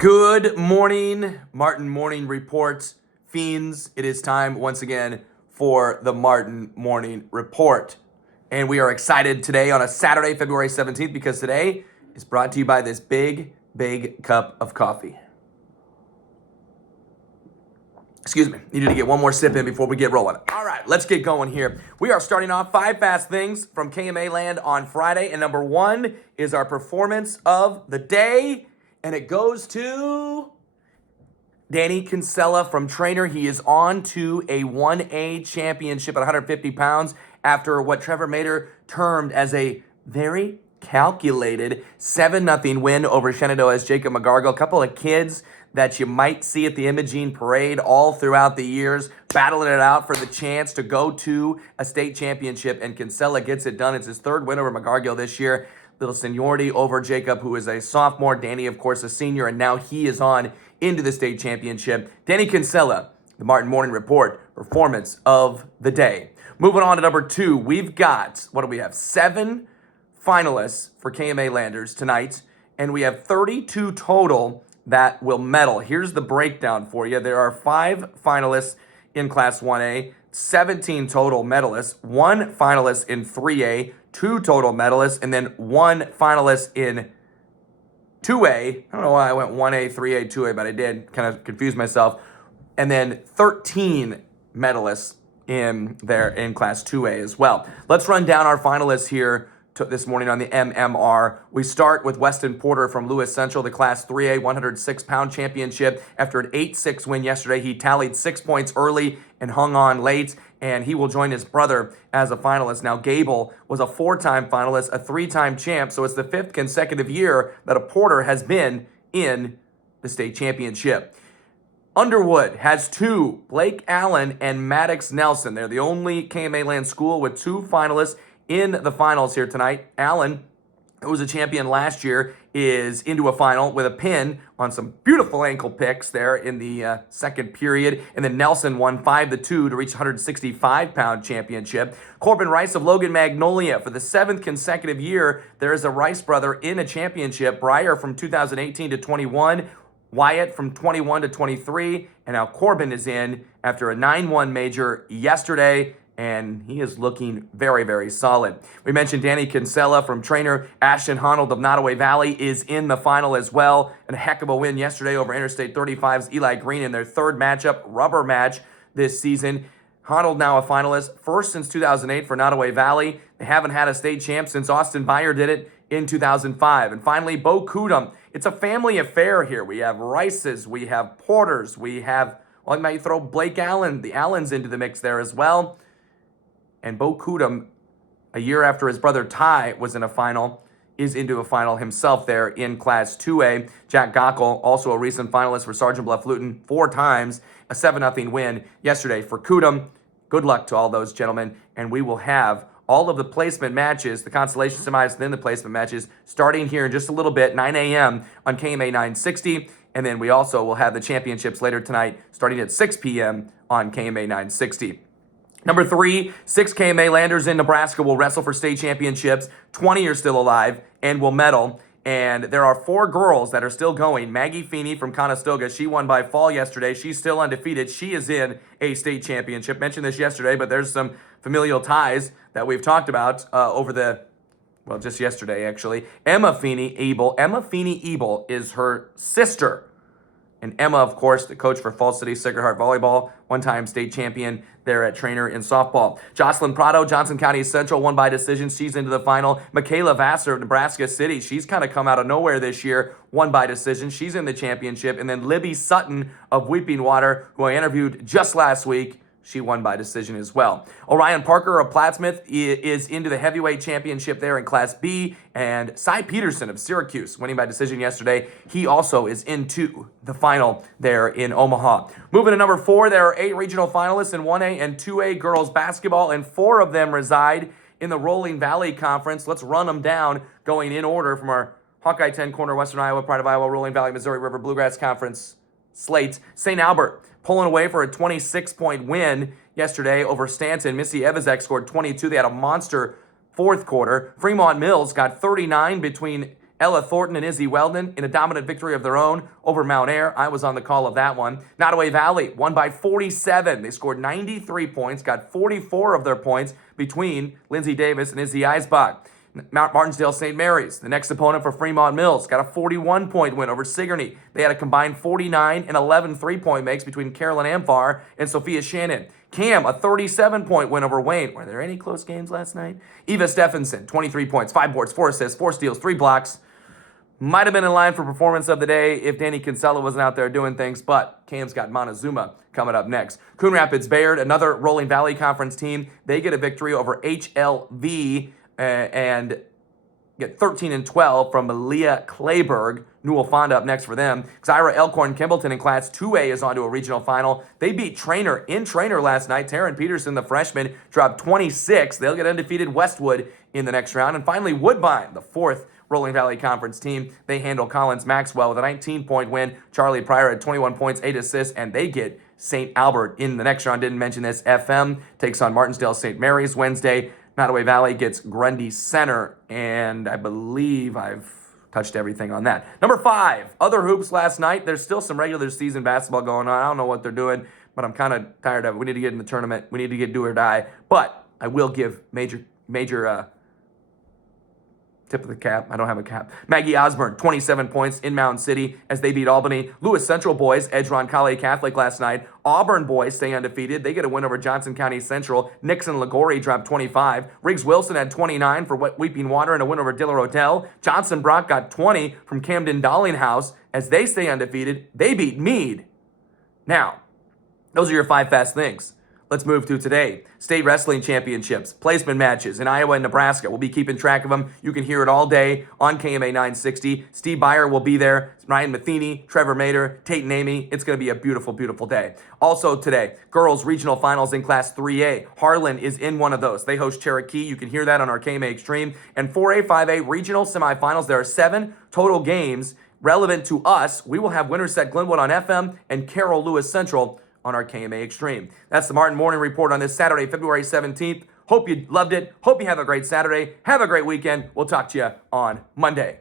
Good morning, Martin Morning Report. Fiends, it is time once again for the Martin Morning Report. And we are excited today on a Saturday, February 17th, because today is brought to you by this big cup of coffee. Excuse me, needed to get one more sip in before we get rolling. All right, let's get going here. We are starting off 5 fast things from KMA land on Friday. And number 1 is our performance of the day. And it goes to Danny Kinsella from Trainer. He is on to a 1A championship at 150 pounds after what Trevor Mader termed as a very calculated 7-0 win over Shenandoah's Jacob McGargle. A couple of kids that you might see at the Imogene Parade all throughout the years, battling it out for the chance to go to a state championship, and Kinsella gets it done. It's his 3rd win over McGargle this year. Little seniority over Jacob, who is a sophomore. Danny, of course, a senior, and now he is on into the state championship. Danny Kinsella, the Martin Morning Report, performance of the day. Moving on to number 2, we've got, what do we have, 7 finalists for KMA Landers tonight, and we have 32 total that will medal. Here's the breakdown for you. There are 5 finalists in Class 1A, 17 total medalists, 1 finalist in 3A, 2 total medalists, and then 1 finalist in 2A. I don't know why I went 1A, 3A, 2A, but I did. Kind of confused myself. And then 13 medalists in there in Class 2A as well. Let's run down our finalists here this morning on the MMR. We start with Weston Porter from Lewis Central, the Class 3A 106-pound championship. After an 8-6 win yesterday, he tallied 6 points early and hung on late, and he will join his brother as a finalist. Now, Gable was a 4-time finalist, a 3-time champ, so it's the 5th consecutive year that a Porter has been in the state championship. Underwood has 2, Blake Allen and Maddox Nelson. They're the only KMA land school with 2 finalists in the finals here tonight. Allen, who was a champion last year, is into a final with a pin on some beautiful ankle picks there in the second period. And then Nelson won 5-2 to reach 165-pound championship. Corbin Rice of Logan Magnolia, for the 7th consecutive year, there is a Rice brother in a championship. Breyer from 2018 to 21. Wyatt from 21 to 23. And now Corbin is in after a 9-1 major yesterday, and he is looking very solid. We mentioned Danny Kinsella from Trainer. Ashton Honnold of Nottoway Valley is in the final as well. And a heck of a win yesterday over Interstate 35's Eli Green in their 3rd matchup, rubber match this season. Honnold now a finalist, first since 2008 for Nottoway Valley. They haven't had a state champ since Austin Beyer did it in 2005. And finally, Bo Kudum. It's a family affair here. We have Rices, we have Porters, we have, well, I might throw Blake Allen, the Allens into the mix there as well. And Bo Kudum, a year after his brother Ty was in a final, is into a final himself there in Class 2A. Jack Gockel, also a recent finalist for Sergeant Bluff Luton, 4 times, a 7-0 win yesterday for Kudum. Good luck to all those gentlemen, and we will have all of the placement matches, the consolation semis, and then the placement matches, starting here in just a little bit, 9 a.m. on KMA 960. And then we also will have the championships later tonight, starting at 6 p.m. on KMA 960. Number 3, 6 KMA landers in Nebraska will wrestle for state championships. 20 are still alive and will medal. And there are 4 girls that are still going. Maggie Feeney from Conestoga, she won by fall yesterday. She's still undefeated. She is in a state championship. Mentioned this yesterday, but there's some familial ties that we've talked about just yesterday, actually. Emma Feeney Ebel is her sister. And Emma, of course, the coach for Falls City Sacred Heart Volleyball, 1-time state champion there at Trainer in softball. Jocelyn Prado, Johnson County Central, won by decision. She's into the final. Michaela Vassar of Nebraska City, she's kind of come out of nowhere this year, won by decision. She's in the championship. And then Libby Sutton of Weeping Water, who I interviewed just last week, she won by decision as well. Orion Parker of Plattsmouth is into the heavyweight championship there in Class B. And Cy Peterson of Syracuse, winning by decision yesterday, he also is into the final there in Omaha. Moving to number 4, there are 8 regional finalists in 1A and 2A girls basketball, and 4 of them reside in the Rolling Valley Conference. Let's run them down, going in order from our Hawkeye 10 corner, Western Iowa, Pride of Iowa, Rolling Valley, Missouri River Bluegrass Conference slates. St. Albert pulling away for a 26-point win yesterday over Stanton. Missy Evazek scored 22. They had a monster fourth quarter. Fremont Mills got 39 between Ella Thornton and Izzy Weldon in a dominant victory of their own over Mount Air. I was on the call of that one. Nottoway Valley won by 47. They scored 93 points, got 44 of their points between Lindsey Davis and Izzy Eisbach. Mount Martinsdale St. Mary's, the next opponent for Fremont Mills, got a 41-point win over Sigourney. They had a combined 49 and 11 three-point makes between Carolyn Amphar and Sophia Shannon. Cam, a 37-point win over Wayne. Were there any close games last night? Eva Stephenson, 23 points, 5 boards, 4 assists, 4 steals, 3 blocks. Might have been in line for performance of the day if Danny Kinsella wasn't out there doing things, but Cam's got Montezuma coming up next. Coon Rapids Bayard, another Rolling Valley Conference team, they get a victory over HLV and get 13 and 12 from Malia Clayburg. Newell Fonda up next for them. Xyra Elkhorn Kimballton in Class 2A is on to a regional final. They beat Trainer in Trainer last night. Taryn Peterson, the freshman, dropped 26. They'll get undefeated Westwood in the next round. And finally, Woodbine, the fourth Rolling Valley Conference team. They handle Collins Maxwell with a 19-point win. Charlie Pryor had 21 points, 8 assists, and they get St. Albert in the next round. Didn't mention this. FM takes on Martinsdale St. Mary's Wednesday. Nottoway Valley gets Grundy Center, and I believe I've touched everything on that. Number 5, other hoops last night. There's still some regular season basketball going on. I don't know what they're doing, but I'm kind of tired of it. We need to get in the tournament. We need to get do or die. But I will give major tip of the cap. I don't have a cap. Maggie Osborne, 27 points in Mountain City as they beat Albany. Lewis Central boys edged Roncalli Catholic last night. Auburn boys stay undefeated. They get a win over Johnson County Central. Nixon Liguori dropped 25. Riggs Wilson had 29 for Weeping Water and a win over Diller Odell. Johnson Brock got 20 from Camden Darlinghause as they stay undefeated. They beat Meade. Now, those are your 5 fast things. Let's move to today. State Wrestling Championships, placement matches in Iowa and Nebraska. We'll be keeping track of them. You can hear it all day on KMA 960. Steve Byer will be there. Ryan Matheny, Trevor Mader, Tate and Amy. It's going to be a beautiful, beautiful day. Also today, girls regional finals in Class 3A. Harlan is in one of those. They host Cherokee. You can hear that on our KMA Extreme. And 4A, 5A regional semifinals. There are 7 total games relevant to us. We will have Winterset Glenwood on FM and Carroll Lewis Central on our KMA Extreme. That's the Martin Morning Report on this Saturday, February 17th. Hope you loved it. Hope you have a great Saturday. Have a great weekend. We'll talk to you on Monday.